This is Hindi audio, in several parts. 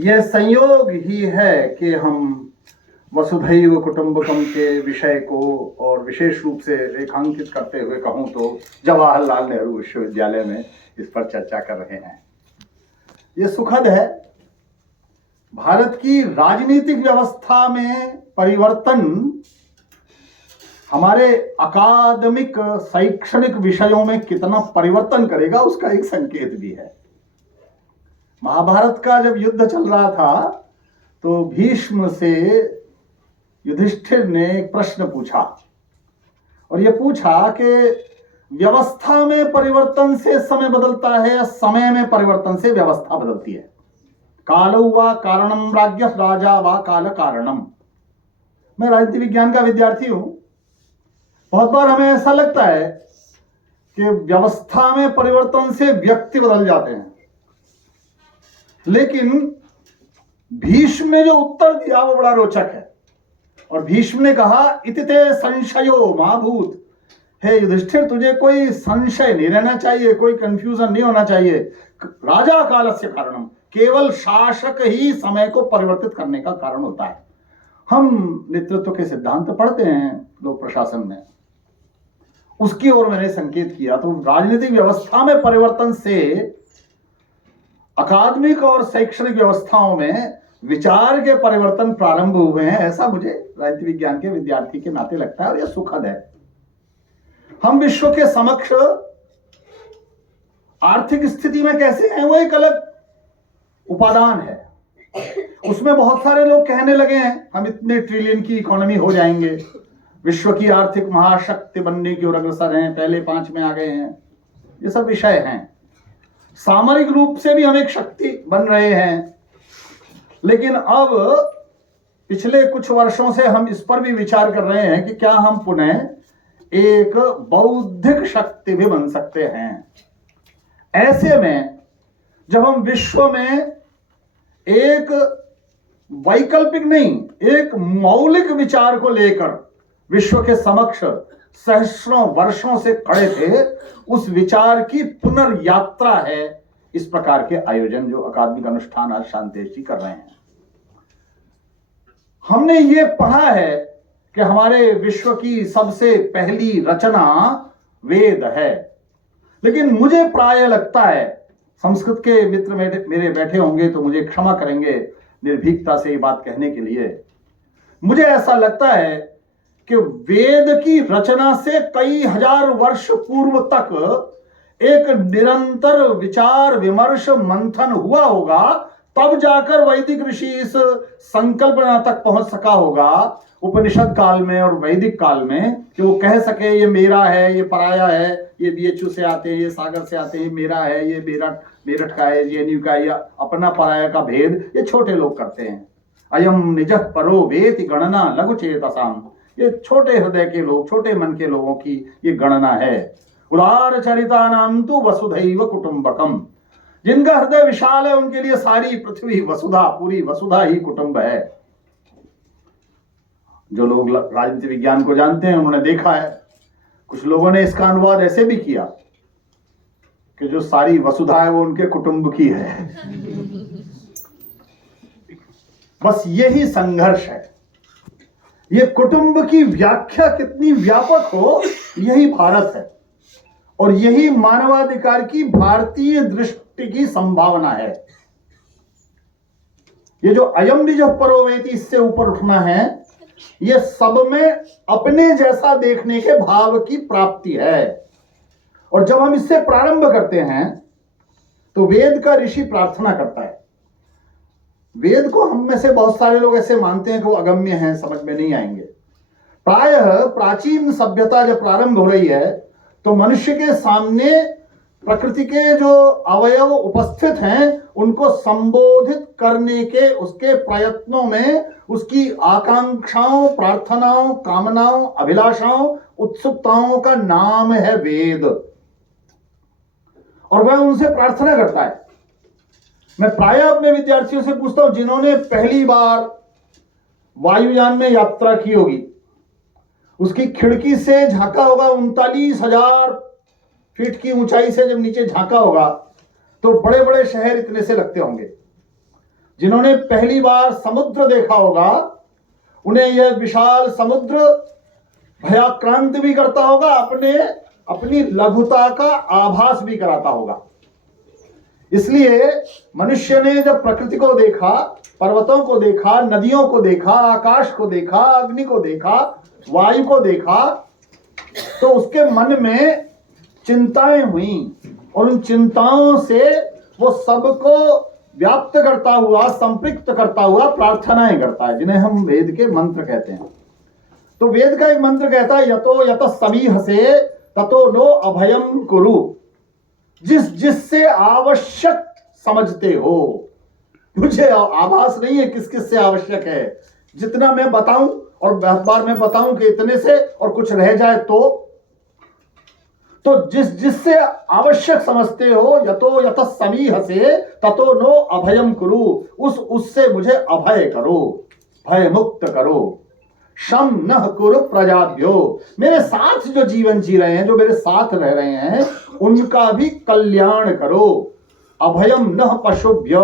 यह संयोग ही है कि हम वसुधैव कुटुंबकम के विषय को और विशेष रूप से रेखांकित करते हुए कहूं तो जवाहरलाल नेहरू विश्वविद्यालय में इस पर चर्चा कर रहे हैं। यह सुखद है। भारत की राजनीतिक व्यवस्था में परिवर्तन हमारे अकादमिक शैक्षणिक विषयों में कितना परिवर्तन करेगा उसका एक संकेत भी है। महाभारत का जब युद्ध चल रहा था तो भीष्म से युधिष्ठिर ने एक प्रश्न पूछा और यह पूछा कि व्यवस्था में परिवर्तन से समय बदलता है या समय में परिवर्तन से व्यवस्था बदलती है। कालो वा कारणम राज्ञ राजा वा काल कारणम। मैं राजनीति विज्ञान का विद्यार्थी हूं। बहुत बार हमें ऐसा लगता है कि व्यवस्था में परिवर्तन से व्यक्ति बदल जाते हैं, लेकिन भीष्म ने जो उत्तर दिया वो बड़ा रोचक है। और भीष्म ने कहा इतिते संशयो महाभूत। हे युधिष्ठिर, तुझे कोई संशय नहीं रहना चाहिए, कोई कंफ्यूजन नहीं होना चाहिए। राजा कालस्य कारणम, केवल शासक ही समय को परिवर्तित करने का कारण होता है। हम नेतृत्व के सिद्धांत पढ़ते हैं लोक प्रशासन में, उसकी ओर मैंने संकेत किया। तो राजनीतिक व्यवस्था में परिवर्तन से अकादमिक और शैक्षणिक व्यवस्थाओं में विचार के परिवर्तन प्रारंभ हुए हैं, ऐसा मुझे राजनीति विज्ञान के विद्यार्थी के नाते लगता है और यह सुखद है। हम विश्व के समक्ष आर्थिक स्थिति में कैसे हैं वो एक अलग उपादान है। उसमें बहुत सारे लोग कहने लगे हैं हम इतने ट्रिलियन की इकोनॉमी हो जाएंगे, विश्व की आर्थिक महाशक्ति बनने की ओर अग्रसर हैं, पहले 5 में आ गए हैं। ये सब विषय हैं। सामरिक रूप से भी हम एक शक्ति बन रहे हैं, लेकिन अब पिछले कुछ वर्षों से हम इस पर भी विचार कर रहे हैं कि क्या हम पुनः एक बौद्धिक शक्ति भी बन सकते हैं। ऐसे में जब हम विश्व में एक वैकल्पिक नहीं, एक मौलिक विचार को लेकर विश्व के समक्ष सहस्रों वर्षों से खड़े थे, उस विचार की पुनर्यात्रा है इस प्रकार के आयोजन जो अकादमिक अनुष्ठान आज शांतेश जी कर रहे हैं। हमने ये पढ़ा है कि हमारे विश्व की सबसे पहली रचना वेद है, लेकिन मुझे प्राय लगता है, संस्कृत के मित्र मेरे बैठे होंगे तो मुझे क्षमा करेंगे निर्भीकता से ये बात कहने के लिए, मुझे ऐसा लगता है कि वेद की रचना से कई हजार वर्ष पूर्व तक एक निरंतर विचार विमर्श मंथन हुआ होगा, तब जाकर वैदिक ऋषि इस संकल्पना तक पहुंच सका होगा उपनिषद काल में और वैदिक काल में कि वो कह सके ये मेरा है, ये पराया है, ये बीएचयू से आते हैं, ये सागर से आते हैं, ये मेरा है, ये मेरठ का है, जेएनयू का है, या अपना पराया का भेद ये छोटे लोग करते हैं। अयम निजः परो वेति गणना लघु चेतसाम। ये छोटे हृदय के लोग, छोटे मन के लोगों की ये गणना है। उदार चरिता नाम तो वसुधैव कुटुंबकम। जिनका हृदय विशाल है उनके लिए सारी पृथ्वी वसुधा, पूरी वसुधा ही कुटुंब है। जो लोग राजनीति विज्ञान को जानते हैं उन्होंने देखा है, कुछ लोगों ने इसका अनुवाद ऐसे भी किया कि जो सारी वसुधा है वो उनके कुटुंब की है। बस यही संघर्ष है। ये कुटुंब की व्याख्या कितनी व्यापक हो, यही भारत है और यही मानवाधिकार की भारतीय दृष्टि की संभावना है। ये जो अयम निजः परो वेति, इससे ऊपर उठना है, ये सब में अपने जैसा देखने के भाव की प्राप्ति है। और जब हम इससे प्रारंभ करते हैं तो वेद का ऋषि प्रार्थना करता है। वेद को हम में से बहुत सारे लोग ऐसे मानते हैं कि वो अगम्य हैं, समझ में नहीं आएंगे। प्रायः प्राचीन सभ्यता जब प्रारंभ हो रही है तो मनुष्य के सामने प्रकृति के जो अवयव उपस्थित हैं उनको संबोधित करने के उसके प्रयत्नों में उसकी आकांक्षाओं, प्रार्थनाओं, कामनाओं, अभिलाषाओं, उत्सुकताओं का नाम है वेद। और वह उनसे प्रार्थना करता है। मैं प्रायः अपने विद्यार्थियों से पूछता हूं जिन्होंने पहली बार वायुयान में यात्रा की होगी, उसकी खिड़की से झांका होगा 39,000 फीट की ऊंचाई से जब नीचे झांका होगा तो बड़े बड़े शहर इतने से लगते होंगे। जिन्होंने पहली बार समुद्र देखा होगा, उन्हें यह विशाल समुद्र भयाक्रांत भी करता होगा, अपनी लघुता का आभास भी कराता होगा। इसलिए मनुष्य ने जब प्रकृति को देखा, पर्वतों को देखा, नदियों को देखा, आकाश को देखा, अग्नि को देखा, वायु को देखा, तो उसके मन में चिंताएं हुई और उन चिंताओं से वो सबको व्याप्त करता हुआ, संपृक्त करता हुआ प्रार्थनाएं करता है, जिन्हें हम वेद के मंत्र कहते हैं। तो वेद का एक मंत्र कहता है, यतो यत समीहसे ततो नो अभयम कुरु। जिससे आवश्यक समझते हो, मुझे आभास नहीं है किस किस से आवश्यक है। जितना मैं बताऊं और बार मैं बताऊं कि इतने से और कुछ रह जाए तो जिससे आवश्यक समझते हो, यतो यत समीहसे ततो नो अभयम कुरु, उससे मुझे अभय करो, भय मुक्त करो। शम नः कुरु प्रजाभ्यो, मेरे साथ जो जीवन जी रहे हैं, जो मेरे साथ रह रहे हैं, उनका भी कल्याण करो। अभयम नः पशुभ्य,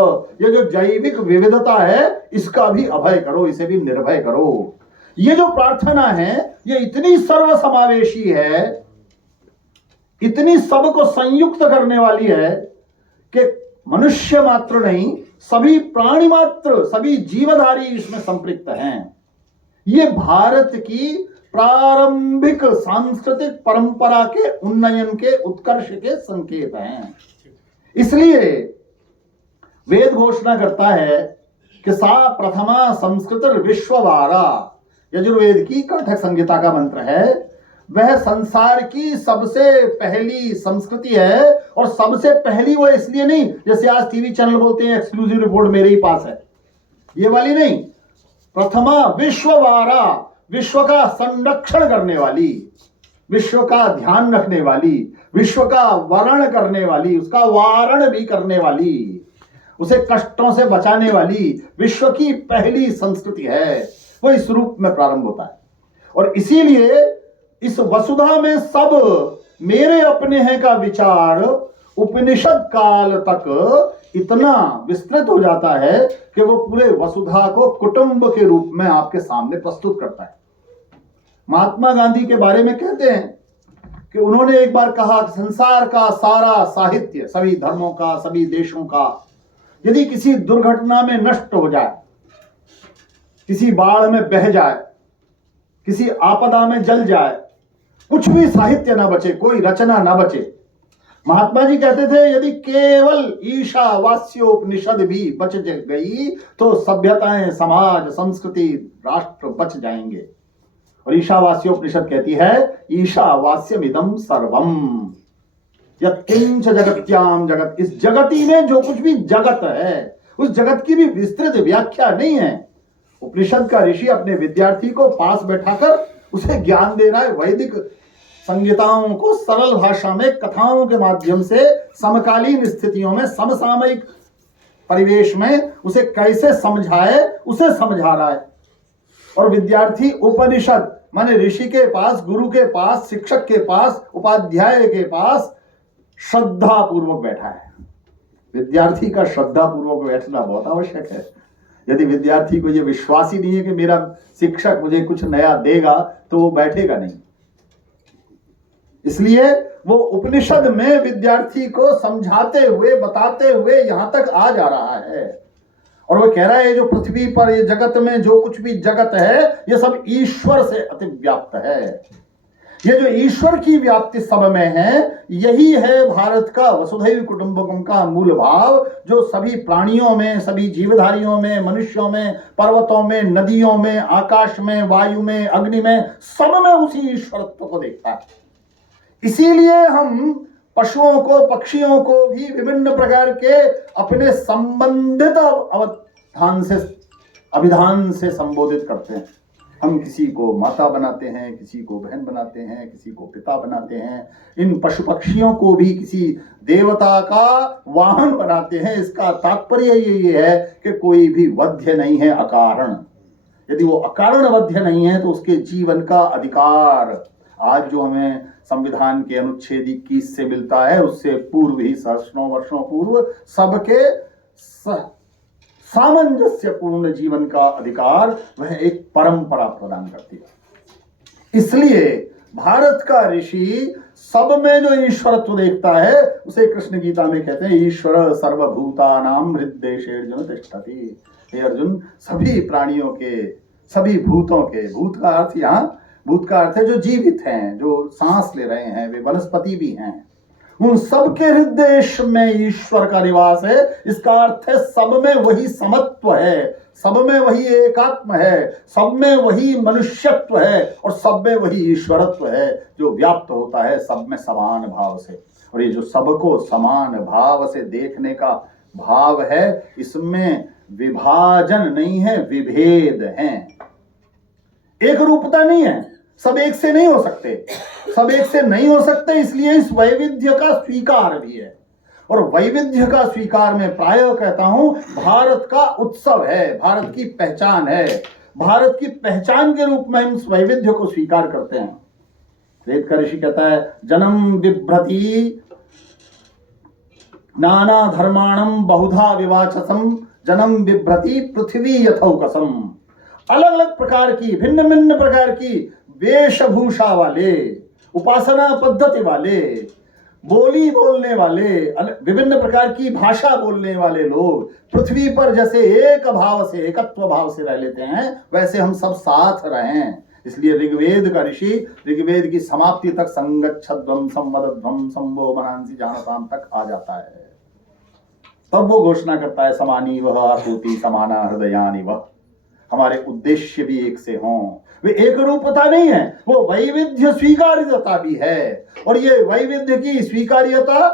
ये जो जैविक विविधता है इसका भी अभय करो, इसे भी निर्भय करो। ये जो प्रार्थना है ये इतनी सर्वसमावेशी है, इतनी सबको संयुक्त करने वाली है कि मनुष्य मात्र नहीं, सभी प्राणी मात्र, सभी जीवधारी इसमें संपृक्त हैं। ये भारत की प्रारंभिक सांस्कृतिक परंपरा के उन्नयन के उत्कर्ष के संकेत हैं। इसलिए वेद घोषणा करता है कि सा प्रथमा संस्कृत विश्ववारा, यजुर्वेद की काठक संहिता का मंत्र है, वह संसार की सबसे पहली संस्कृति है। और सबसे पहली वो इसलिए नहीं, जैसे आज टीवी चैनल बोलते हैं एक्सक्लूसिव रिपोर्ट मेरे ही पास है, ये वाली नहीं। प्रथमा विश्ववारा, विश्व का संरक्षण करने वाली, विश्व का ध्यान रखने वाली, विश्व का वरण करने वाली, उसका वारण भी करने वाली, उसे कष्टों से बचाने वाली विश्व की पहली संस्कृति है। वो इस रूप में प्रारंभ होता है। और इसीलिए इस वसुधा में सब मेरे अपने हैं का विचार उपनिषद काल तक इतना विस्तृत हो जाता है कि वो पूरे वसुधा को कुटुंब के रूप में आपके सामने प्रस्तुत करता है। महात्मा गांधी के बारे में कहते हैं कि उन्होंने एक बार कहा, संसार का सारा साहित्य, सभी धर्मों का, सभी देशों का, यदि किसी दुर्घटना में नष्ट हो जाए, किसी बाढ़ में बह जाए, किसी आपदा में जल जाए, कुछ भी साहित्य ना बचे, कोई रचना ना बचे, महात्मा जी कहते थे यदि केवल ईशावास्योपनिषद भी बच गई तो सभ्यताएं, समाज, संस्कृति, राष्ट्र बच जाएंगे। और ईशावास्योपनिषद कहती है, ईशावास्यमिदं सर्वम यत्किंच जगत्याम जगत, इस जगती में जो कुछ भी जगत है, उस जगत की भी विस्तृत व्याख्या नहीं है। उपनिषद का ऋषि अपने विद्यार्थी को पास बैठाकर उसे ज्ञान दे रहा है, वैदिक संहिताओं को सरल भाषा में कथाओं के माध्यम से समकालीन स्थितियों में, समसामयिक परिवेश में उसे कैसे समझाए, उसे समझा रहा है। और विद्यार्थी उपनिषद माने ऋषि के पास, गुरु के पास, शिक्षक के पास, उपाध्याय के पास श्रद्धा पूर्वक बैठा है। विद्यार्थी का श्रद्धा पूर्वक बैठना बहुत आवश्यक है। यदि विद्यार्थी को यह विश्वास ही नहीं है कि मेरा शिक्षक मुझे कुछ नया देगा, तो वो बैठेगा नहीं। इसलिए वो उपनिषद में विद्यार्थी को समझाते हुए, बताते हुए यहां तक आ जा रहा है। और वो कह रहा है, जो पृथ्वी पर, ये जगत में जो कुछ भी जगत है, ये सब ईश्वर से अतिव्याप्त है। ये जो ईश्वर की व्याप्ति सब में है, यही है भारत का वसुधैव कुटुंबकम का मूल भाव, जो सभी प्राणियों में, सभी जीवधारियों में, मनुष्यों में, पर्वतों में, नदियों में, आकाश में, वायु में, अग्नि में, सब में उसी ईश्वरत्व को देखता है। इसीलिए हम पशुओं को, पक्षियों को भी विभिन्न प्रकार के अपने संबंधित अभिधान से संबोधित करते हैं। हम किसी को माता बनाते हैं, किसी को बहन बनाते हैं, किसी को पिता बनाते हैं। इन पशु पक्षियों को भी किसी देवता का वाहन बनाते हैं। इसका तात्पर्य ये है कि कोई भी वध्य नहीं है अकारण। यदि वो अकारण वध्य नहीं है तो उसके जीवन का अधिकार आज जो हमें संविधान के अनुच्छेद 21 से मिलता है, उससे पूर्व ही, सहस्रों वर्षों पूर्व, सबके सामंजस्य पूर्ण जीवन का अधिकार वह एक परंपरा प्रदान करती है। इसलिए भारत का ऋषि सब में जो ईश्वरत्व देखता है उसे कृष्ण गीता में कहते हैं ईश्वर सर्वभूतानां हृद्देशेर्जुन तिष्ठति। हे अर्जुन, सभी प्राणियों के, सभी भूतों के, भूत का अर्थ यहाँ, भूत का अर्थ है जो जीवित हैं, जो सांस ले रहे हैं, वे वनस्पति भी हैं, उन सब के हृदय में ईश्वर का निवास है। इसका अर्थ है सब में वही समत्व है, सब में वही एकात्म है, सब में वही मनुष्यत्व है और सब में वही ईश्वरत्व है जो व्याप्त होता है सब में समान भाव से। और ये जो सबको समान भाव से देखने का भाव है, इसमें विभाजन नहीं है, विभेद है, एक रूपता नहीं है। सब एक से नहीं हो सकते, सब एक से नहीं हो सकते, इसलिए इस वैविध्य का स्वीकार भी है। और वैविध्य का स्वीकार में प्रायः कहता हूं भारत का उत्सव है, भारत की पहचान है। भारत की पहचान के रूप में हम इस वैविध्य को स्वीकार करते हैं। वेद का ऋषि कहता है जन्म बिभ्रति नाना धर्माणम बहुधा विवाचसम जन्म बिभ्रति पृथ्वी यथौकसम। अलग अलग प्रकार की, भिन्न भिन्न प्रकार की वेशभूषा वाले, उपासना पद्धति वाले, बोली बोलने वाले, विभिन्न प्रकार की भाषा बोलने वाले लोग पृथ्वी पर जैसे एक भाव से, एकत्व भाव से रह लेते हैं, वैसे हम सब साथ रहें। इसलिए ऋग्वेद का ऋषि ऋग्वेद की समाप्ति तक संगच्छध्वम संवदध्वम संभो मनांसी जानताम तक आ जाता है। तब वो घोषणा करता है समानी वह आकृति समाना हृदयानि वह। हमारे उद्देश्य भी एक से हों, वे एक रूपता नहीं है, वो वैविध्य स्वीकार्यता भी है। और ये वैविध्य की स्वीकार्यता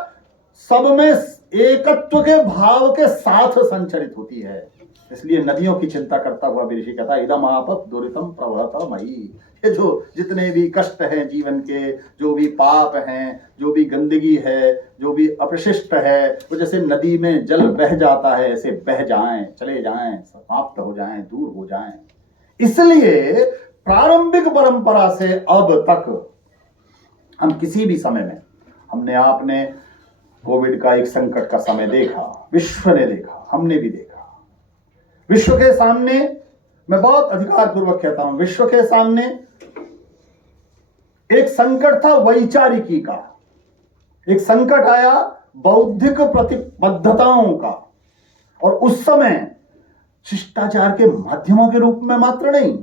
सब में एकत्व के भाव के साथ संचरित होती है। इसलिए नदियों की चिंता करता हुआ ऋषि कहता है इदम आप दुरितम प्रवहत मयि। ये जो जितने भी कष्ट हैं जीवन के, जो भी पाप हैं, जो भी गंदगी है, जो भी अपशिष्ट है, वो जैसे नदी में जल बह जाता है, ऐसे बह जाएं, चले जाएं, समाप्त हो जाएं, दूर हो जाएं। इसलिए प्रारंभिक परंपरा से अब तक हम किसी भी समय में, हमने आपने कोविड का एक संकट का समय देखा, विश्व ने देखा, हमने भी देखा। विश्व के सामने, मैं बहुत अधिकारपूर्वक कहता हूं, विश्व के सामने एक संकट था वैचारिकी का, एक संकट आया बौद्धिक प्रतिबद्धताओं का। और उस समय शिष्टाचार के माध्यमों के रूप में मात्र नहीं,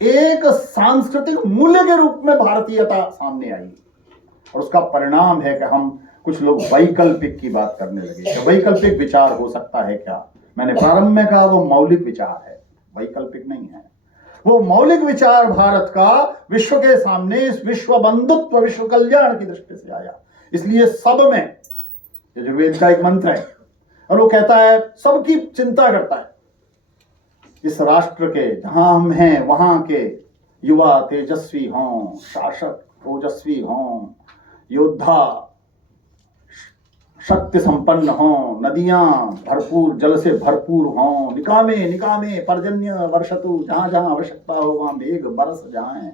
एक सांस्कृतिक मूल्य के रूप में भारतीयता सामने आई। और उसका परिणाम है कि हम कुछ लोग वैकल्पिक की बात करने लगे। वैकल्पिक विचार हो सकता है क्या? मैंने प्रारंभ में कहा वो मौलिक विचार है, वैकल्पिक नहीं है। वो मौलिक विचार भारत का विश्व के सामने इस विश्व बंधुत्व, विश्व कल्याण की दृष्टि से आया। इसलिए सब में, यजुर्वेद का एक मंत्र है और वो कहता है, सबकी चिंता करता है इस राष्ट्र के, जहां हम हैं वहां के युवा तेजस्वी हों, शासक ओजस्वी हों, योद्धा शक्ति संपन्न हों, नदियां भरपूर जल से भरपूर हों, निकामे निकामे पर्जन्य वर्षतु, जहां जहां आवश्यकता हो वहां मेघ बरस जाएं,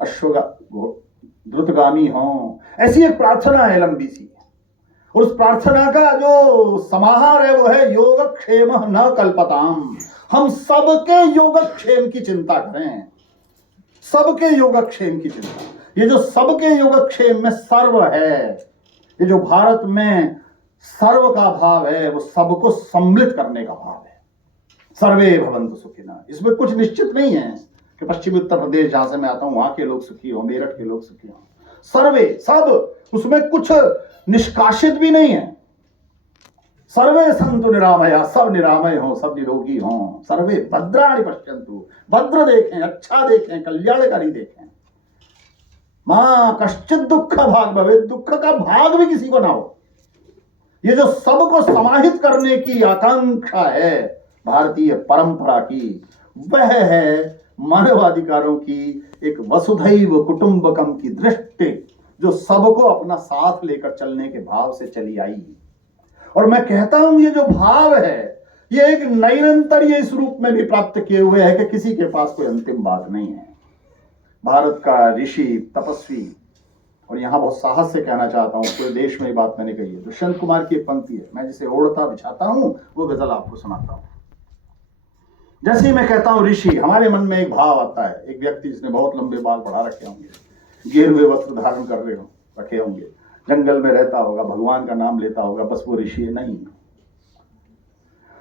अश्वगा द्रुतगामी हों। ऐसी एक प्रार्थना है लंबी सी। और उस प्रार्थना का जो समाहार है वो है योगक्षेम न कल्पताम। हम सबके योगक्षेम की चिंता करें, सबके योगक्षेम की चिंता। ये जो सबके योगक्षेम में सर्व है, ये जो भारत में सर्व का भाव है, वो सबको सम्मिलित करने का भाव है। सर्वे भवन्तु सुखिनः। इसमें कुछ निश्चित नहीं है कि पश्चिमी उत्तर प्रदेश जहां से मैं आता हूं वहां के लोग सुखी हो, मेरठ के लोग सुखी हो। सर्वे, सब, उसमें कुछ निष्कासित भी नहीं है। सर्वे संतु निरामया, सब निरामय हो, सब निरोगी हो। सर्वे भद्राणि पश्यन्तु, भद्र देखें, अच्छा देखें, कल्याणकारी देखें। मां कश्चित दुख भाग भवे, दुख का भाग भी किसी को ना हो। ये जो सबको समाहित करने की आकांक्षा है भारतीय परंपरा की, वह है मानवाधिकारों की एक वसुधैव कुटुंबकम की दृष्टि, जो सबको अपना साथ लेकर चलने के भाव से चली आई। और मैं कहता हूं ये जो भाव है, ये एक निरंतर ये इस रूप में भी प्राप्त किए हुए है कि किसी के पास कोई अंतिम बात नहीं है। भारत का ऋषि, तपस्वी और यहाँ बहुत साहस से कहना चाहता हूँ, पूरे देश में ये बात मैंने कही है। दुष्यंत कुमार की एक पंक्ति है, मैं जिसे ओढ़ता बिछाता हूँ वो गजल आपको सुनाता हूँ। जैसे ही मैं कहता हूँ ऋषि, हमारे मन में एक भाव आता है, एक व्यक्ति जिसने बहुत लंबे बाल बढ़ा रखे होंगे, गेरुए वस्त्र धारण कर रखे होंगे, जंगल में रहता होगा, भगवान का नाम लेता होगा, बस वो ऋषि नहीं।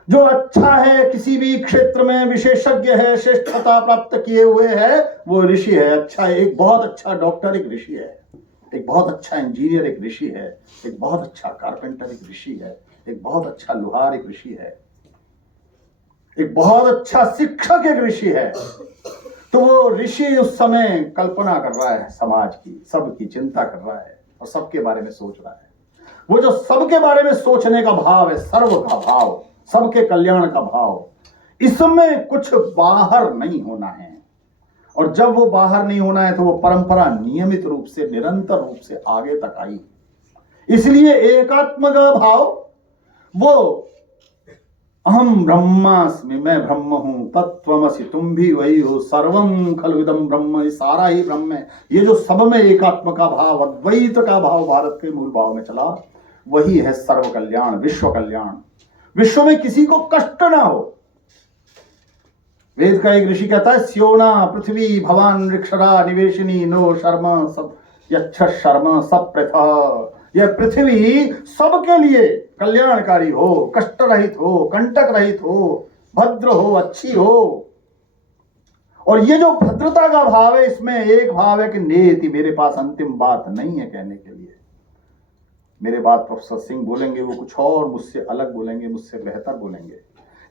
जो अच्छा है, किसी भी क्षेत्र में विशेषज्ञ है, श्रेष्ठता प्राप्त किए हुए है, वो ऋषि है। अच्छा, एक बहुत अच्छा डॉक्टर एक ऋषि है, एक बहुत अच्छा इंजीनियर एक ऋषि है, एक बहुत अच्छा कारपेंटर एक ऋषि है, एक बहुत अच्छा लोहार एक ऋषि है, एक बहुत अच्छा शिक्षक एक ऋषि है। तो वो ऋषि उस समय कल्पना कर रहा है समाज की, सबकी चिंता कर रहा है और सबके बारे में सोच रहा है। वो जो सबके बारे में सोचने का भाव है, सर्व का भाव, सबके कल्याण का भाव, इसमें कुछ बाहर नहीं होना है। और जब वो बाहर नहीं होना है तो वो परंपरा नियमित रूप से, निरंतर रूप से आगे तक आई। इसलिए एकात्म का भाव, वो अहम ब्रह्मास्मि, मैं ब्रह्म हूं, तत्त्वमसि, तुम भी वही हो, सर्वम खलविदम ब्रह्म, ये सारा ही ब्रह्म है। ये जो सब में एकात्म का भाव, अद्वैत का भाव भारत के मूल भाव में चला, वही है सर्व कल्याण, विश्व कल्याण। विश्व में किसी को कष्ट ना हो। वेद का एक ऋषि कहता है, स्योना पृथ्वी भवान ऋक्षरा निवेशिनी नो शर्म सब यच्छ शर्म सब प्रथा। यह पृथ्वी सबके लिए कल्याणकारी हो, कष्ट रहित हो, कंटक रहित हो, भद्र हो, अच्छी हो। और ये जो भद्रता का भाव है, इसमें एक भाव है कि नेति, मेरे पास अंतिम बात नहीं है कहने के लिए। मेरे बाद प्रोफेसर सिंह बोलेंगे, वो कुछ और मुझसे अलग बोलेंगे, मुझसे बेहतर बोलेंगे।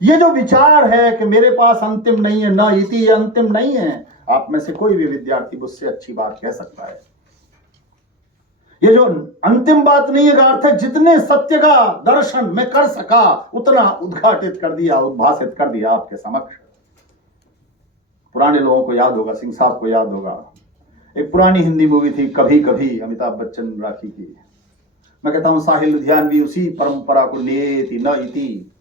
ये जो विचार है कि मेरे पास अंतिम नहीं है, न इति अंतिम नहीं है, आप में से कोई भी विद्यार्थी मुझसे अच्छी बात कह सकता है। ये जो अंतिम बात नहीं है का अर्थ है, जितने सत्य का दर्शन मैं कर सका उतना उद्घाटित कर दिया, उद्भासित कर दिया आपके समक्ष। पुराने लोगों को याद होगा, सिंह साहब को याद होगा, एक पुरानी हिंदी मूवी थी कभी कभी, अमिताभ बच्चन राखी की। मैं कहता हूं साहिल लुधियानवी उसी परंपरा को नेति न इति,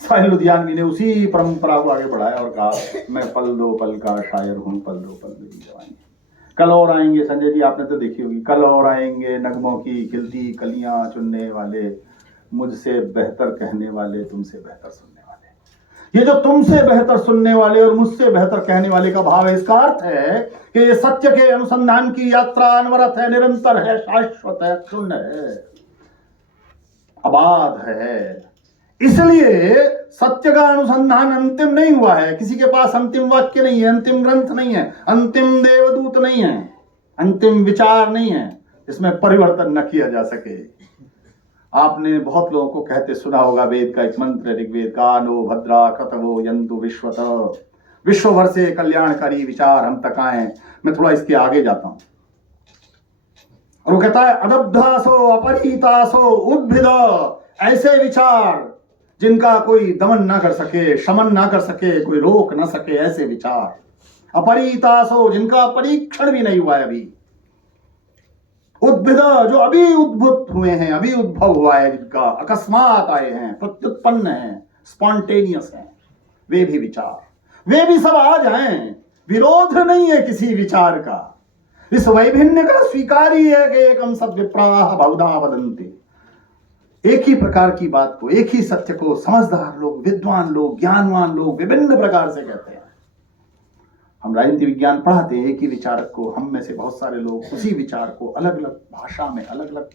साहिल लुधियानवी ने उसी परंपरा को आगे बढ़ाया और कहा, मैं पल दो पल का शायर हूं, पल दो पल मेरी जवानी। कल और आएंगे, संजय जी आपने तो देखी होगी, कल और आएंगे नगमों की खिलती कलियां चुनने वाले, मुझसे बेहतर कहने वाले, तुमसे बेहतर सुनने वाले। ये जो तुमसे बेहतर सुनने वाले और मुझसे बेहतर कहने वाले का भाव है, इसका अर्थ है कि ये सत्य के अनुसंधान की यात्रा अनवरत है, निरंतर है, शाश्वत है, शून्य है, अबाध है। इसलिए सत्य का अनुसंधान अंतिम नहीं हुआ है। किसी के पास अंतिम वाक्य नहीं है, अंतिम ग्रंथ नहीं है, अंतिम देवदूत नहीं है, अंतिम विचार नहीं है, इसमें परिवर्तन न किया जा सके। आपने बहुत लोगों को कहते सुना होगा, वेद का एक मंत्र है, ऋग्वेद का, नो भद्रा क्रतवो यंतु विश्वत, विश्व भर से कल्याणकारी विचार हम तक आए। मैं थोड़ा इसके आगे जाता हूं और वो कहता है, अदब्धासो अपरीतासो उद्भिद, ऐसे विचार जिनका कोई दमन ना कर सके, शमन ना कर सके, कोई रोक ना सके, ऐसे विचार। अपरीतासो, जिनका परीक्षण भी नहीं हुआ है अभी। उद्भिद, जो अभी उद्भुत हुए हैं, अभी उद्भव हुआ है, जिनका अकस्मात आए हैं, प्रत्युत्पन्न हैं, स्पॉन्टेनियस हैं, वे भी विचार, वे भी सब आ जाएं। विरोध नहीं है किसी विचार का, इस वैभिन्न का स्वीकार ही है कि एकम सद्विप्राः बहुधा वदन्ति। एक ही प्रकार की बात को, एक ही सत्य को समझदार लोग, विद्वान लोग, ज्ञानवान लोग विभिन्न प्रकार से कहते हैं। हम राजनीति विज्ञान पढ़ाते हैं, एक ही विचारक को, हम में से बहुत सारे लोग उसी विचार को अलग अलग भाषा में, अलग अलग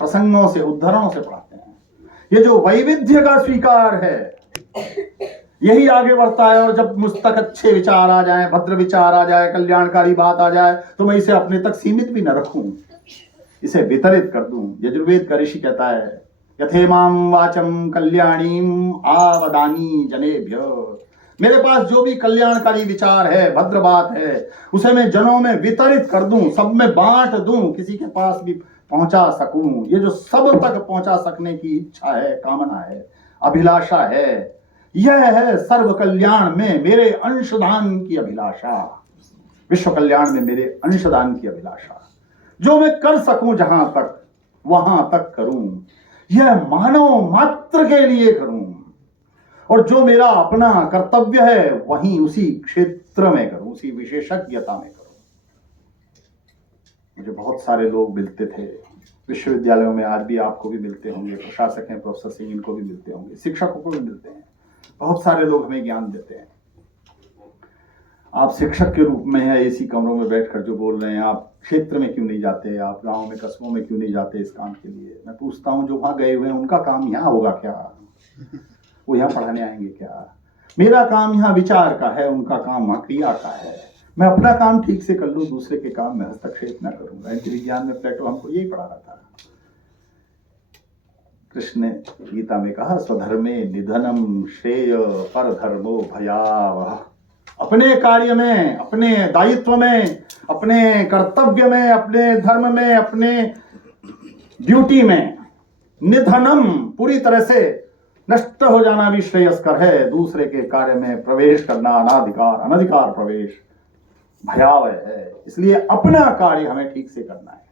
प्रसंगों से, उद्धरणों से पढ़ाते हैं। ये जो वैविध्य का स्वीकार है, यही आगे बढ़ता है। और जब मुझ तक अच्छे विचार आ जाएं, भद्र विचार आ जाए, कल्याणकारी बात आ जाए, तो मैं इसे अपने तक सीमित भी न रखूं, इसे वितरित कर दूं। यजुर्वेद का ऋषि कहता है, यथेमां वाचम कल्याणीम आवदानी जनेभ्य, मेरे पास जो भी कल्याणकारी विचार है, भद्र बात है, उसे मैं जनों में वितरित कर दूं, सब में बांट दूं, किसी के पास भी पहुंचा सकूं। ये जो सब तक पहुंचा सकने की इच्छा है, कामना है, अभिलाषा है, यह है सर्व कल्याण में मेरे अंशदान की अभिलाषा, विश्व कल्याण में मेरे अंशदान की अभिलाषा। जो मैं कर सकूं जहां तक, वहां तक करूं, यह मानव मात्र के लिए करूं, और जो मेरा अपना कर्तव्य है वहीं उसी क्षेत्र में करूं, उसी विशेषज्ञता में करूं। मुझे बहुत सारे लोग मिलते थे विश्वविद्यालयों में, आज भी आपको भी मिलते होंगे, प्रशासक हैं प्रोफेसर सिंह, इनको भी मिलते होंगे, शिक्षकों को भी मिलते हैं, बहुत सारे लोग हमें ज्ञान देते हैं। आप शिक्षक के रूप में है, एसी कमरों में बैठकर जो बोल रहे हैं, आप क्षेत्र में क्यों नहीं जाते, आप गांव में कस्बों में क्यों नहीं जाते इस काम के लिए? मैं पूछता हूँ, जो वहाँ गए हुए हैं उनका काम यहाँ होगा क्या? वो यहाँ पढ़ाने आएंगे क्या? मेरा काम यहाँ विचार का है, उनका काम वहाँ क्रिया का है। मैं अपना काम ठीक से कर लूँ, दूसरे के काम में हस्तक्षेप न करूँगा। इनके विज्ञान में प्लेटो हमको यही पढ़ा रहा था। कृष्ण ने गीता में कहा, स्वधर्मे निधनम श्रेय पर धर्मो भयावह। अपने कार्य में, अपने दायित्व में, अपने कर्तव्य में, अपने धर्म में, अपने ड्यूटी में निधनम, पूरी तरह से नष्ट हो जाना भी श्रेयस्कर है। दूसरे के कार्य में प्रवेश करना अनाधिकार, अनधिकार प्रवेश भयावह है। इसलिए अपना कार्य हमें ठीक से करना है,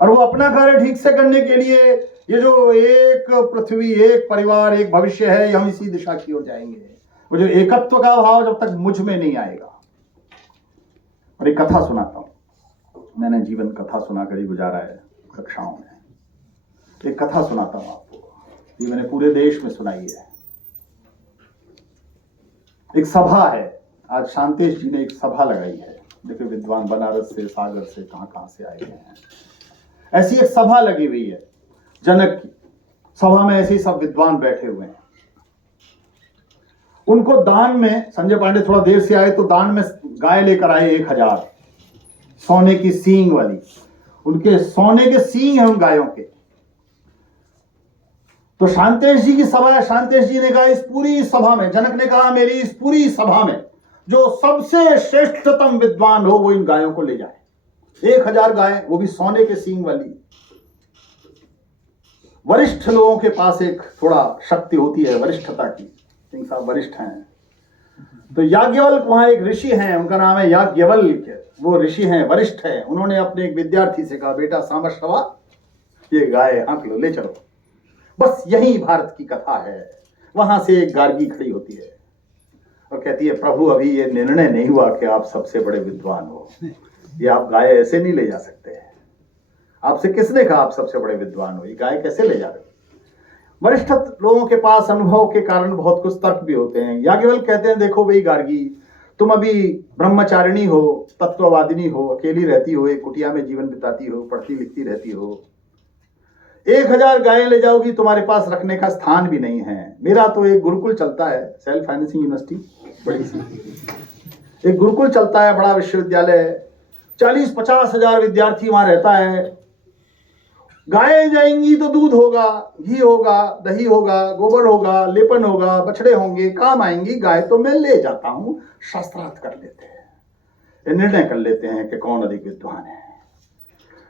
और वो अपना कार्य ठीक से करने के लिए ये जो एक पृथ्वी, एक परिवार, एक भविष्य है, हम इसी दिशा की ओर जाएंगे। वो जो एकत्व का भाव जब तक मुझ में नहीं आएगा। और एक कथा सुनाता हूं, मैंने जीवन कथा सुनाकर ही गुजारा है कक्षाओं में। एक कथा सुनाता हूं आपको, ये मैंने पूरे देश में सुनाई है। एक सभा है, आज शांतेश जी ने एक सभा लगाई है। देखिए, विद्वान बनारस से, सागर से, कहां से आए हैं। ऐसी एक सभा लगी हुई है जनक की। सभा में ऐसे ही सब विद्वान बैठे हुए हैं। उनको दान में, संजय पांडे थोड़ा देर से आए, तो दान में गाय लेकर आए 1000 सोने की सींग वाली। उनके सोने के सींग हैं उन गायों के। तो शांतेश जी की सभा है। शांतेश जी ने कहा, इस पूरी सभा में, जनक ने कहा, मेरी इस पूरी सभा में जो सबसे श्रेष्ठतम विद्वान हो वो इन गायों को ले जाए। 1000 गाय, वो भी सोने के सींग वाली। वरिष्ठ लोगों के पास एक थोड़ा शक्ति होती है वरिष्ठता की, सिंह साहब वरिष्ठ हैं। तो याज्ञवल्क वहां एक ऋषि हैं, उनका नाम है याज्ञवल्क्य। वो ऋषि हैं, वरिष्ठ हैं। उन्होंने अपने एक विद्यार्थी से कहा, बेटा सामश्रवा, ये गाय हाँक लो, ले चलो। बस यही भारत की कथा है। वहां से एक गार्गी खड़ी होती है और कहती है, प्रभु अभी ये निर्णय नहीं हुआ कि आप सबसे बड़े विद्वान हो, ये आप गाय ऐसे नहीं ले जा सकते। आपसे किसने कहा आप सबसे बड़े विद्वान हो? ये गाय कैसे ले जा रहे हो? वरिष्ठ लोगों के पास अनुभव के कारण बहुत कुछ तर्क भी होते हैं। याज्ञवल्क्य कहते हैं, देखो भाई गार्गी, तुम अभी ब्रह्मचारिणी हो, तत्ववादिनी हो, अकेली रहती हो, एक कुटिया में जीवन बिताती हो, पढ़ती लिखती रहती हो। 1000 गायें ले जाओगी, तुम्हारे पास रखने का स्थान भी नहीं है। मेरा तो एक गुरुकुल चलता है, सेल्फ फाइनेंसिंग यूनिवर्सिटी, बड़ी सी एक गुरुकुल चलता है, बड़ा विश्वविद्यालय, 40-50 हजार विद्यार्थी वहां रहता है। गायें जाएंगी तो दूध होगा, घी होगा, दही होगा, गोबर होगा, लेपन होगा, बछड़े होंगे, काम आएंगी। गाय तो मैं ले जाता हूं। शास्त्रार्थ कर लेते हैं, निर्णय कर लेते हैं कि कौन अधिक विद्वान है।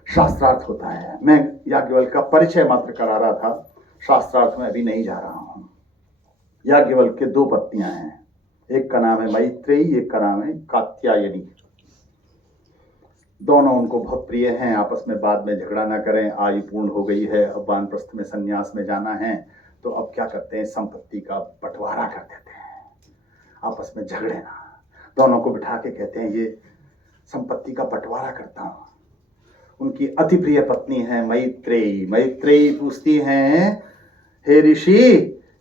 शास्त्रार्थ होता है। मैं याज्ञवल्क्य का परिचय मात्र करा रहा था, शास्त्रार्थ में अभी नहीं जा रहा हूं। याज्ञवल्क्य के 2 पत्नियां हैं, एक का नाम है मैत्रेयी, एक का नाम है कात्यायनी। दोनों उनको बहुत प्रिय हैं, आपस में बाद में झगड़ा ना करें, आयु पूर्ण हो गई है, अब वानप्रस्थ में संन्यास में जाना है, तो अब क्या करते हैं, संपत्ति का बंटवारा कर देते हैं, आपस में झगड़े ना। दोनों को बिठा के कहते हैं, ये संपत्ति का बंटवारा करता हूं। उनकी अति प्रिय पत्नी है मैत्रेयी। मैत्रेयी पूछती हैं, हे ऋषि,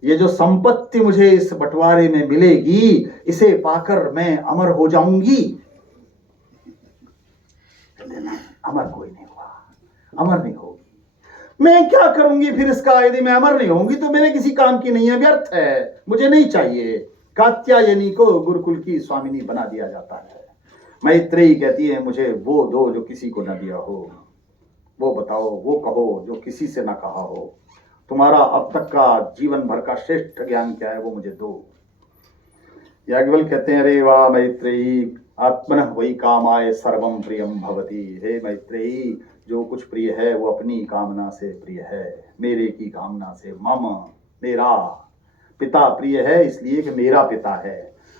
ये जो संपत्ति मुझे इस बंटवारे में मिलेगी, इसे पाकर मैं अमर हो जाऊंगी? अमर कोई नहीं हुआ, अमर नहीं होगी। मैं क्या करूंगी फिर इसका? यदि मैं अमर नहीं होंगी तो मेरे किसी काम की नहीं है, व्यर्थ है, मुझे नहीं चाहिए। कात्यायनी को गुरुकुल की स्वामिनी बना दिया जाता है। मैत्रेयी कहती है, मुझे वो दो जो किसी को न दिया हो, वो बताओ, वो कहो जो किसी से ना कहा हो। तुम्हारा अब तक का जीवन भर का श्रेष्ठ ज्ञान क्या है, वो मुझे दो। याज्ञवल्क्य कहते हैं, अरे वाह मैत्रेयी, आत्मनः वही कामाय सर्वम प्रियम भवति। हे मैत्रेयी, जो कुछ प्रिय है वो अपनी कामना से प्रिय है, मेरे की कामना से। मम, मेरा पिता प्रिय है इसलिए कि मेरा पिता है।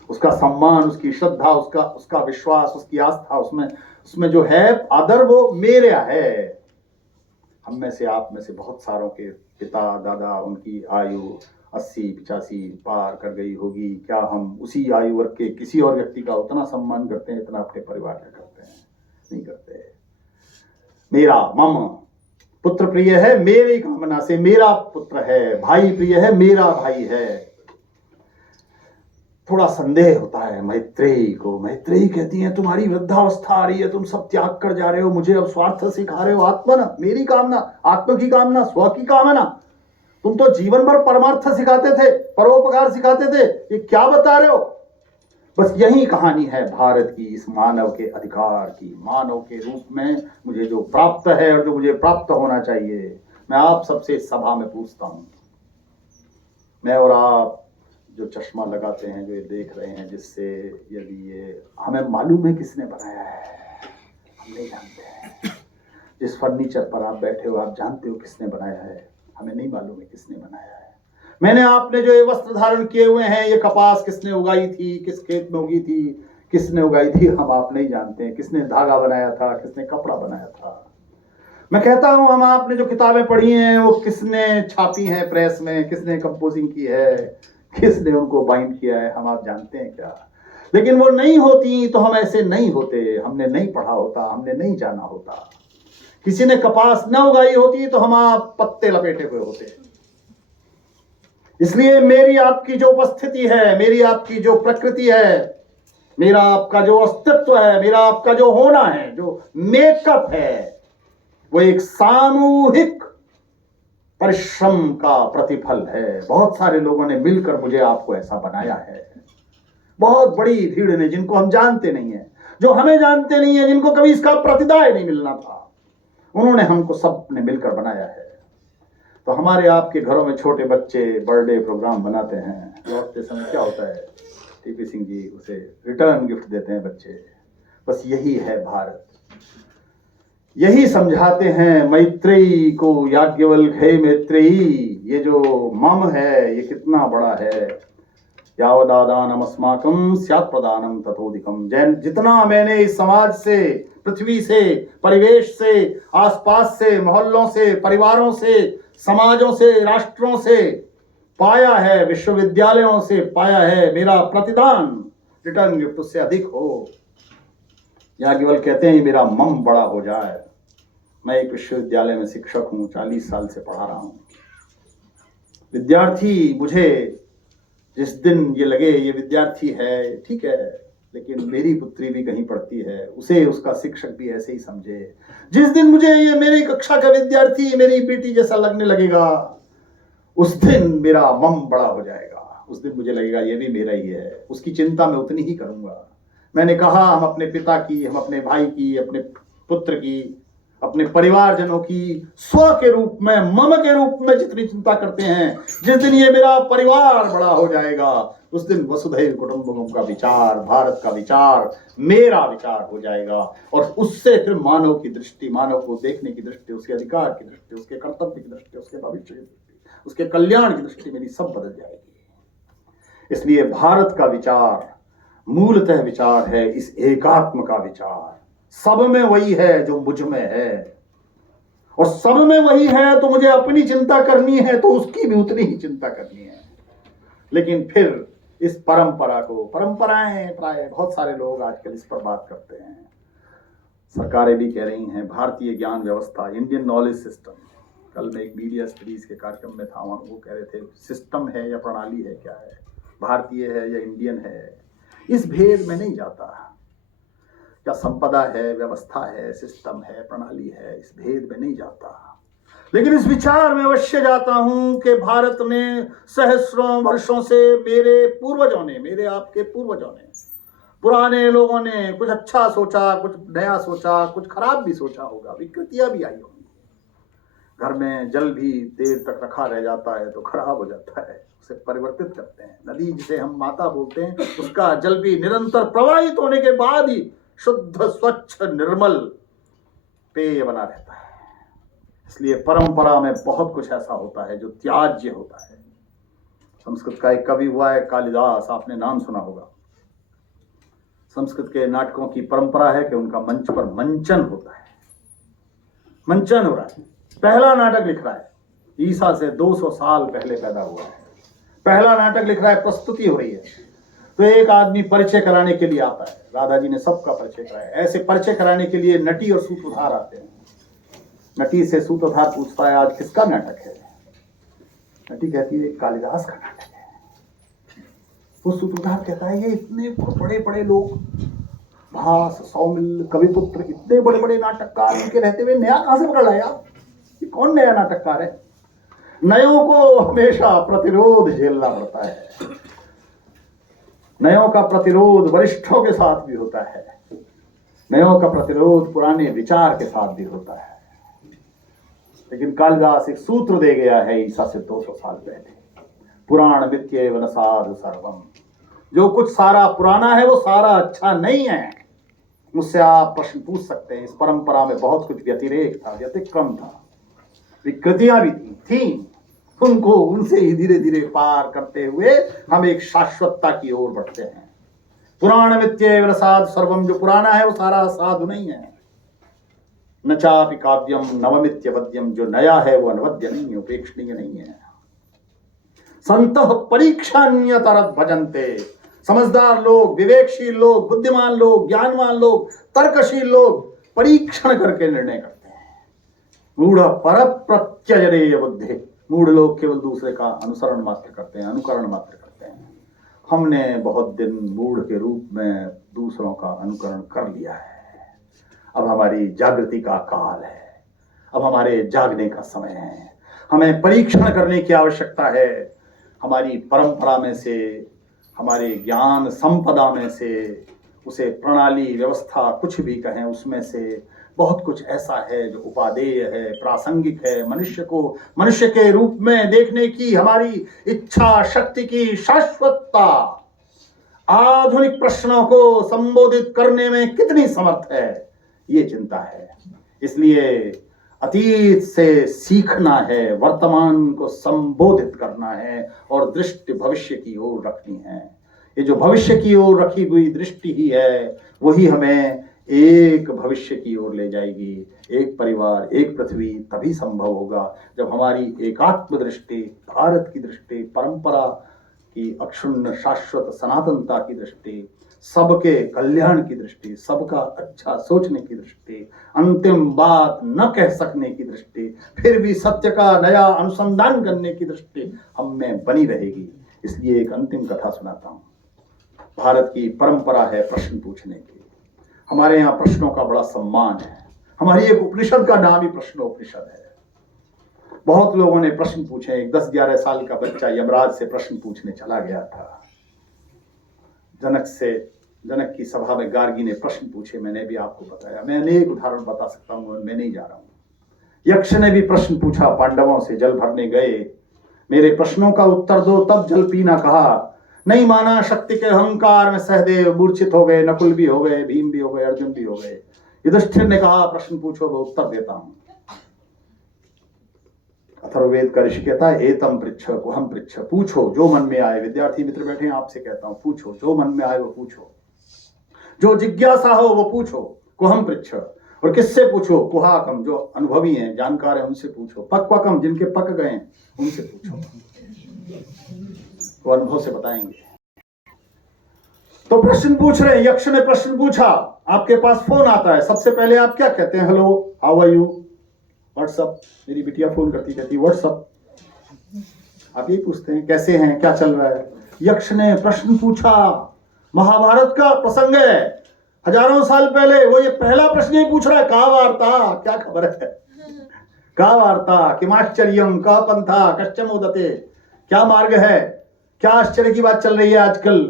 उसका सम्मान, उसकी श्रद्धा, उसका विश्वास, उसकी आस्था, उसमें जो है आदर, वो मेरा है। हम में से, आप में से बहुत सारों के पिता दादा, उनकी आयु 80-85 पार कर गई होगी। क्या हम उसी आयु वर्ग के किसी और व्यक्ति का उतना सम्मान करते हैं, इतना अपने परिवार का करते हैं? नहीं करते। मेरा मम, पुत्र प्रिय है मेरी कामना से, मेरा पुत्र है, भाई प्रिय है मेरा भाई है। थोड़ा संदेह होता है मैत्रेयी को। मैत्रेयी कहती है तुम्हारी वृद्धावस्था आ रही है, तुम सब त्याग कर जा रहे हो, मुझे अब स्वार्थ सिखा रहे हो, आत्मन, मेरी कामना, आत्म की कामना, स्व की कामना। तुम तो जीवन भर परमार्थ सिखाते थे, परोपकार सिखाते थे, ये क्या बता रहे हो? बस यही कहानी है भारत की, इस मानव के अधिकार की। मानव के रूप में मुझे जो प्राप्त है और जो मुझे प्राप्त होना चाहिए, मैं आप सबसे सभा में पूछता हूं। मैं और आप जो चश्मा लगाते हैं, जो ये देख रहे हैं, जिससे यदि ये हमें मालूम है किसने बनाया है, हम नहीं जानते हैं। जिस फर्नीचर पर आप बैठे हो, आप जानते हो किसने बनाया है, हमें नहीं मालूम है किसने बनाया है। मैंने आपने जो ये वस्त्र धारण किए हुए हैं, ये कपास किसने उगाई थी, किस खेत में उगी थी, किसने उगाई थी, हम आप नहीं जानते हैं। किसने धागा बनाया था, किसने कपड़ा बनाया था। मैं कहता हूं हम आपने जो किताबें पढ़ी हैं, वो किसने छापी हैं प्रेस में, किसने कंपोजिंग की है, किसने उनको बाइंड किया है, हम आप जानते हैं क्या? लेकिन वो नहीं होती तो हम ऐसे नहीं होते, हमने नहीं पढ़ा होता, हमने नहीं जाना होता। किसी ने कपास न उगाई होती तो हम आप पत्ते लपेटे हुए होते। इसलिए मेरी आपकी जो उपस्थिति है, मेरी आपकी जो प्रकृति है, मेरा आपका जो अस्तित्व है, मेरा आपका जो होना है, जो मेकअप है, वो एक सामूहिक परिश्रम का प्रतिफल है। बहुत सारे लोगों ने मिलकर मुझे आपको ऐसा बनाया है। बहुत बड़ी भीड़ ने, जिनको हम जानते नहीं है, जो हमें जानते नहीं है, जिनको कभी इसका प्रतिदाय नहीं मिलना था, उन्होंने हमको सब ने मिलकर बनाया है। तो हमारे आपके घरों में छोटे बच्चे बर्थडे प्रोग्राम बनाते हैं, लौटते समय क्या होता है, टीपी सिंह जी उसे रिटर्न गिफ्ट देते हैं बच्चे। बस यही है भारत। यही समझाते हैं मैत्रेयी को याज्ञवल्क्य, हे मैत्रेयी, ये जो मम है ये कितना बड़ा है। यावदादानम अस्माकं स्यात् प्रदानम ततोधिकम। जितना मैंने इस समाज से, पृथ्वी से, परिवेश से, आसपास से, मोहल्लों से, परिवारों से, समाजों से, राष्ट्रों से पाया है, विश्वविद्यालयों से पाया है, मेरा प्रतिदान, रिटर्न गिफ्ट उससे अधिक हो। याज्ञवल्क्य कहते हैं मेरा मम बड़ा हो जाए। मैं एक विश्वविद्यालय में शिक्षक हूँ, 40 साल से पढ़ा रहा हूँ। विद्यार्थी, मुझे जिस दिन ये लगे ये विद्यार्थी है, ठीक है, लेकिन मेरी पुत्री भी कहीं पढ़ती है, उसे उसका शिक्षक भी ऐसे ही समझे। जिस दिन मुझे ये मेरी कक्षा का विद्यार्थी मेरी बेटी जैसा लगने लगेगा, उस दिन मेरा मम बड़ा हो जाएगा। उस दिन मुझे लगेगा ये भी मेरा ही है। उसकी चिंता मैं उतनी ही करूंगा। मैंने कहा हम अपने पिता की, हम अपने भाई की, अपने पुत्र की, अपने परिवारजनों की स्व के रूप में, मम के रूप में जितनी चिंता करते हैं, जिस दिन ये मेरा परिवार बड़ा हो जाएगा, उस दिन वसुधैव कुटुंबकम का विचार, भारत का विचार, मेरा विचार हो जाएगा। और उससे फिर मानव की दृष्टि, मानव को देखने की दृष्टि, उसके अधिकार की दृष्टि, उसके कर्तव्य की दृष्टि, उसके भविष्य की दृष्टि, उसके कल्याण की दृष्टि मेरी सब बदल जाएगी। इसलिए भारत का विचार मूलतः विचार है इस एकात्म का विचार। सब में वही है जो मुझ में है, और सब में वही है तो मुझे अपनी चिंता करनी है तो उसकी भी उतनी ही चिंता करनी है। लेकिन फिर इस परंपरा को, परंपराएं प्राय बहुत सारे लोग आजकल इस पर बात करते हैं, सरकारें भी कह रही हैं भारतीय ज्ञान व्यवस्था, इंडियन नॉलेज सिस्टम। कल मैं एक मीडिया स्टडीज के कार्यक्रम में था, वो कह रहे थे सिस्टम है या प्रणाली है, क्या है, भारतीय है या इंडियन है, इस भेद में नहीं जाता। क्या संपदा है, व्यवस्था है, सिस्टम है, प्रणाली है, इस भेद में नहीं जाता। लेकिन इस विचार में अवश्य जाता हूं कि भारत ने सहस्रों वर्षों से, मेरे पूर्वजों ने, मेरे आपके पूर्वजों ने, पुराने लोगों ने कुछ अच्छा सोचा, कुछ नया सोचा, कुछ खराब भी सोचा होगा, विकृतियां भी आई होंगी। घर में जल भी देर तक रखा रह जाता है तो खराब हो जाता है, उसे परिवर्तित करते हैं। नदी जिसे हम माता बोलते हैं, उसका जल भी निरंतर प्रवाहित होने के बाद ही शुद्ध, स्वच्छ, निर्मल पेय बना रहता है। इसलिए परंपरा में बहुत कुछ ऐसा होता है जो त्याज्य होता है। संस्कृत का एक कवि हुआ है कालिदास, आपने नाम सुना होगा। संस्कृत के नाटकों की परंपरा है कि उनका मंच पर मंचन होता है, मंचन हो रहा है। पहला नाटक लिख रहा है, ईसा से 200 साल पहले पैदा हुआ है, पहला नाटक लिख रहा है, प्रस्तुति हो रही है, तो एक आदमी परिचय कराने के लिए आता है। राधा जी ने सबका परिचय कराया। ऐसे परिचय कराने के लिए नटी और सूत्रधार आते हैं। नटी से सूत्रधार पूछता है आज किसका नाटक है? नटी कहती है कालिदास का नाटक है। वो सूत्रधार कहता है ये इतने बड़े बड़े लोग, भास, सौमिल, कविपुत्र, इतने बड़े बड़े नाटककार इनके रहते हुए नया कहां से पकड़ लाया? ये कौन नया नाटककार है? नयों को हमेशा प्रतिरोध झेलना पड़ता है। नयों का प्रतिरोध वरिष्ठों के साथ भी होता है, नयों का प्रतिरोध पुराने विचार के साथ भी होता है। लेकिन कालिदास एक सूत्र दे गया है ईसा से 200 साल पहले, पुराण मिथ्येव न साधु सर्वम। जो कुछ सारा पुराना है वो सारा अच्छा नहीं है। मुझसे आप प्रश्न पूछ सकते हैं, इस परंपरा में बहुत कुछ व्यतिरेक था, व्यतिक्रम था, विकृतियां भी थी, उनको उनसे ही धीरे धीरे पार करते हुए हम एक शाश्वतता की ओर बढ़ते हैं। पुराण मिथ्येव न साधु सर्वम, जो पुराना है वो सारा साधु नहीं है। न चापि काव्यम नवमित्य वद्यम, जो नया है वो अनवद्य नहीं है, उपेक्षणीय नहीं है। संतः परीक्षान्यतरत भजन्ते, समझदार लोग, विवेकशील लोग, बुद्धिमान लोग, ज्ञानवान लोग, तर्कशील लोग परीक्षण करके निर्णय करते हैं। मूढ़ पर प्रत्यजरेय बुद्धि, मूढ़ लोग केवल दूसरे का अनुसरण मात्र करते हैं, अनुकरण मात्र करते हैं। हमने बहुत दिन मूढ़ के रूप में दूसरों का अनुकरण कर लिया है। अब हमारी जागृति का काल है, अब हमारे जागने का समय है। हमें परीक्षण करने की आवश्यकता है। हमारी परंपरा में से, हमारे ज्ञान संपदा में से, उसे प्रणाली, व्यवस्था, कुछ भी कहें, उसमें से बहुत कुछ ऐसा है जो उपादेय है, प्रासंगिक है, मनुष्य को मनुष्य के रूप में देखने की हमारी इच्छा शक्ति की शाश्वतता आधुनिक प्रश्नों को संबोधित करने में कितनी समर्थ है, ये चिंता है। इसलिए अतीत से सीखना है, वर्तमान को संबोधित करना है और दृष्टि भविष्य की ओर रखनी है। ये जो भविष्य की ओर रखी हुई दृष्टि ही है, वही हमें एक भविष्य की ओर ले जाएगी। एक परिवार, एक पृथ्वी तभी संभव होगा जब हमारी एकात्म दृष्टि, भारत की दृष्टि, परंपरा की अक्षुण्ण शाश्वत सनातनता की दृष्टि, सबके कल्याण की दृष्टि, सबका अच्छा सोचने की दृष्टि, अंतिम बात न कह सकने की दृष्टि, फिर भी सत्य का नया अनुसंधान करने की दृष्टि हम में बनी रहेगी। इसलिए एक अंतिम कथा सुनाता हूं। भारत की परंपरा है प्रश्न पूछने की। हमारे यहाँ प्रश्नों का बड़ा सम्मान है। हमारी एक उपनिषद का नाम ही प्रश्नोपनिषद है। बहुत लोगों ने प्रश्न पूछे। एक 10-11 साल का बच्चा यमराज से प्रश्न पूछने चला गया था। जनक की सभा में गार्गी ने प्रश्न पूछे, मैंने भी आपको बताया। मैं अनेक उदाहरण बता सकता हूं, मैं नहीं जा रहा हूं। यक्ष ने भी प्रश्न पूछा, पांडवों से जल भरने गए, मेरे प्रश्नों का उत्तर दो, तब जल पीना कहा। नहीं माना, शक्ति के अहंकार में सहदेव मूर्छित हो गए, नकुल भी हो गए, भीम भी हो गए, अर्जुन भी हो गए। युधिष्ठिर ने कहा प्रश्न पूछो, मैं उत्तर देता हूं। अथर्ववेद का ऋषि कहता है एतम पृच्छ कुहम पृच्छ, पूछो जो मन में आए। विद्यार्थी मित्र बैठे हैं, आपसे कहता हूं पूछो, जो मन में आए वो पूछो, जो जिज्ञासा हो वो पूछो। कुहम पृच्छ, और किससे पूछो? कुहाकम, जो अनुभवी हैं, जानकार हैं, उनसे पूछो। पक्वकम, जिनके पक गए उनसे पूछो, वो अनुभव से बताएंगे। तो प्रश्न पूछ रहे हैं। यक्ष ने प्रश्न पूछा, आपके पास फोन आता है, सबसे पहले आप क्या कहते हैं? Hello, how are you, what's up. मेरी बिटिया फोन करती, कहती व्हाट्सअप। आप ये पूछते हैं कैसे हैं, क्या चल रहा है? यक्ष ने प्रश्न पूछा, महाभारत का प्रसंग है, हजारों साल पहले। वो ये पहला प्रश्न ही पूछ रहा है, का वार्ता, क्या खबर है? का वार्ता, किमाश्चर्यम, का पंथा, कश्चन उदते, क्या मार्ग है, क्या आश्चर्य की बात चल रही है आजकल,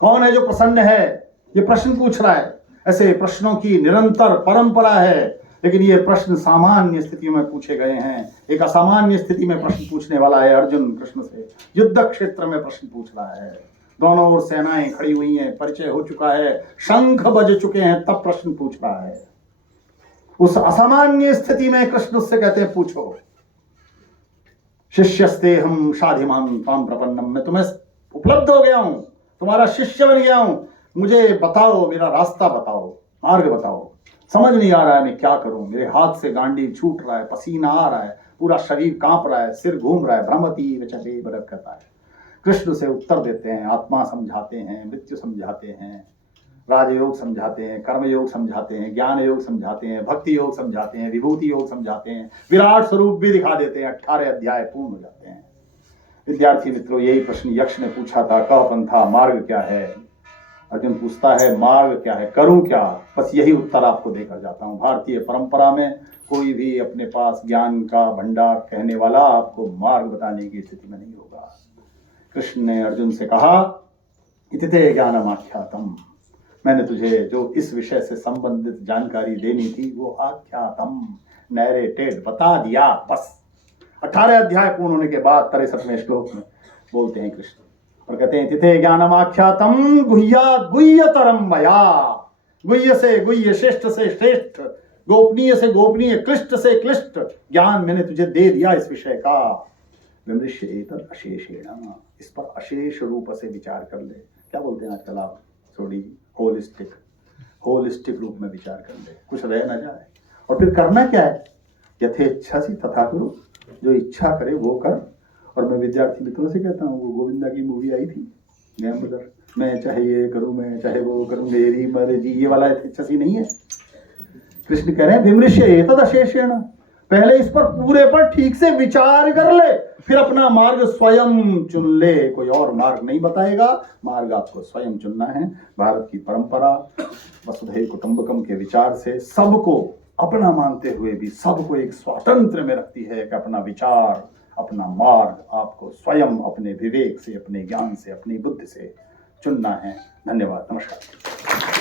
कौन है जो प्रसन्न है? ये प्रश्न पूछ रहा है। ऐसे प्रश्नों की निरंतर परंपरा है, लेकिन ये प्रश्न सामान्य स्थिति में पूछे गए हैं। एक असामान्य स्थिति में प्रश्न पूछने वाला है अर्जुन कृष्ण से। युद्ध क्षेत्र में प्रश्न पूछ रहा है, दोनों ओर सेनाएं खड़ी हुई हैं, परिचय हो चुका है, शंख बज चुके हैं, तब प्रश्न पूछ रहा है। उस असामान्य स्थिति में कृष्ण उससे कहते हैं पूछो। शिष्यस्ते हम शाधिमां ताम प्रपन्नम, मैं तुम्हें उपलब्ध हो गया हूं, तुम्हारा शिष्य बन गया हूं, मुझे बताओ, मेरा रास्ता बताओ, मार्ग बताओ। समझ नहीं आ रहा है मैं क्या करूं, मेरे हाथ से गांडी छूट रहा है, पसीना आ रहा है, पूरा शरीर कांप रहा है, सिर घूम रहा है, भ्रमति विचते बरत करता है। कृष्ण से उत्तर देते हैं, आत्मा समझाते हैं, मृत्यु समझाते हैं, राजयोग समझाते हैं, कर्मयोग समझाते हैं, ज्ञान योग समझाते हैं, भक्ति योग समझाते हैं, विभूति योग समझाते हैं, विराट स्वरूप भी दिखा देते हैं। 18 अध्याय पूर्ण हो जाते हैं। विद्यार्थी मित्रों, यही प्रश्न यक्ष ने पूछा था, कह पंथा, मार्ग क्या है। अर्जुन पूछता है मार्ग क्या है, करूं क्या। बस यही उत्तर आपको देकर जाता हूं। भारतीय परंपरा में कोई भी अपने पास ज्ञान का भंडार कहने वाला आपको मार्ग बताने की स्थिति में नहीं होगा। कृष्ण ने अर्जुन से कहा, इतिते ज्ञानमाख्यातम, मैंने तुझे जो इस विषय से संबंधित जानकारी देनी थी वो आख्यातम, नैरेटेड, बता दिया। बस 18 अध्याय पूर्ण होने के बाद 63वें श्लोक में बोलते हैं कृष्ण और कहते हैं, तिथे ज्ञानमाख्यातम गुह्यात् गुह्यतरम मया। गुह्य से गुह्य, श्रेष्ठ से श्रेष्ठ, गोपनीय से गोपनीय, क्लिष्ट से क्लिष्ट ज्ञान मैंने तुझे दे दिया इस विषय का। विमृश्य एतद् अशेषेण, इस पर अशेष रूप से विचार कर ले। क्या बोलते हैं आजकल आप, थोड़ी होलिस्टिक रूप में विचार कर ले, कुछ रह ना जाए। और फिर करना क्या है, यथेच्छसि तथा कुरु, जो इच्छा करे वो कर। और मैं विद्यार्थी मित्रों से कहता हूँ, वो गोविंदा की मूवी आई थी गैम्बलर, मैं चाहे ये करूँ, मैं चाहे वो करूँ, मेरी मर्जी, ये वाला यथेच्छसि नहीं है। कृष्ण कह रहे हैं विमृश्य एतद् अशेषेण, पहले इस पर पूरे पर ठीक से विचार कर ले, फिर अपना मार्ग स्वयं चुन ले। कोई और मार्ग नहीं बताएगा, मार्ग आपको स्वयं चुनना है। भारत की परंपरा वसुधैव कुटुंबकम के विचार से सबको अपना मानते हुए भी सबको एक स्वातंत्र में रखती है कि अपना विचार, अपना मार्ग आपको स्वयं अपने विवेक से, अपने ज्ञान से, अपनी बुद्धि से चुनना है। धन्यवाद, नमस्कार।